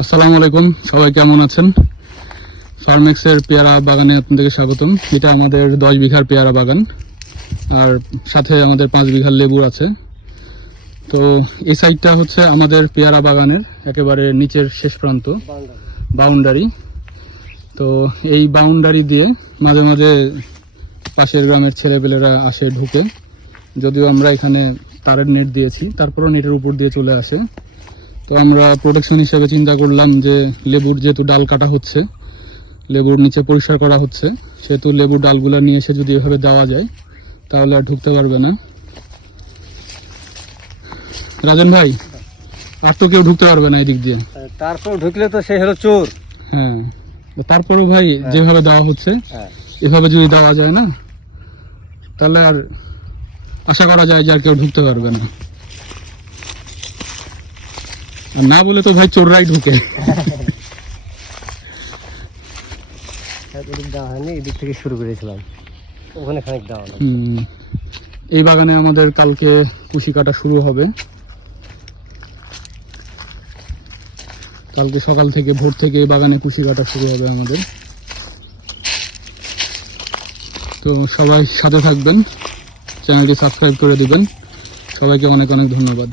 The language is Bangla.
আসসালামু আলাইকুম, সবাই কেমন আছেন? ফার্মেক্সের পেয়ারা বাগানে আপনাদেরকে স্বাগতম। এটা আমাদের 10 বিঘার পেয়ারা বাগান, আর সাথে আমাদের 5 বিঘার লেবু আছে। তো এই সাইডটা হচ্ছে আমাদের পেয়ারা বাগানের একেবারে নিচের শেষ প্রান্ত, বাউন্ডারি। তো এই বাউন্ডারি দিয়ে মাঝে মাঝে পাশের গ্রামের ছেলেপেলেরা আসে ঢুকে, যদিও আমরা এখানে তারের নেট দিয়েছি, তারপরও নেটের উপর দিয়ে চলে আসে। তো আমরা প্রোটেকশন হিসেবে চিন্তা করলাম যে লেবুর যেহেতু ডাল কাটা হচ্ছে, লেবুর নিচে পরিষ্কার করা হচ্ছে, সেহেতু লেবুর ডালগুলা নিয়ে এসে যদি এভাবে দেওয়া যায় তাহলে আর ঢুকতে পারবে না। রাজন ভাই, আর তো কেউ ঢুকতে পারবে না এদিক দিয়ে। তারপর ঢুকলে তো সে হলো চোর। হ্যাঁ, তারপরেও ভাই যেভাবে দেওয়া হচ্ছে এভাবে যদি দেওয়া যায় না, তাহলে আর আশা করা যায় যে আর কেউ ঢুকতে পারবে না। আর না বলে তো ভাই চোররাই ঢুকে। এদিক দেওয়া হয়নি, এদিক থেকে শুরু করেছিলাম, ওখানে খানিক দেওয়া হলো। এই বাগানে আমাদের কালকে কুশি কাটা শুরু হবে। কালকে সকাল থেকে ভোর থেকে এই বাগানে কুশি কাটা শুরু হবে আমাদের। তো সবাই সাথে থাকবেন, চ্যানেলটি সাবস্ক্রাইব করে দিবেন। সবাইকে অনেক অনেক ধন্যবাদ।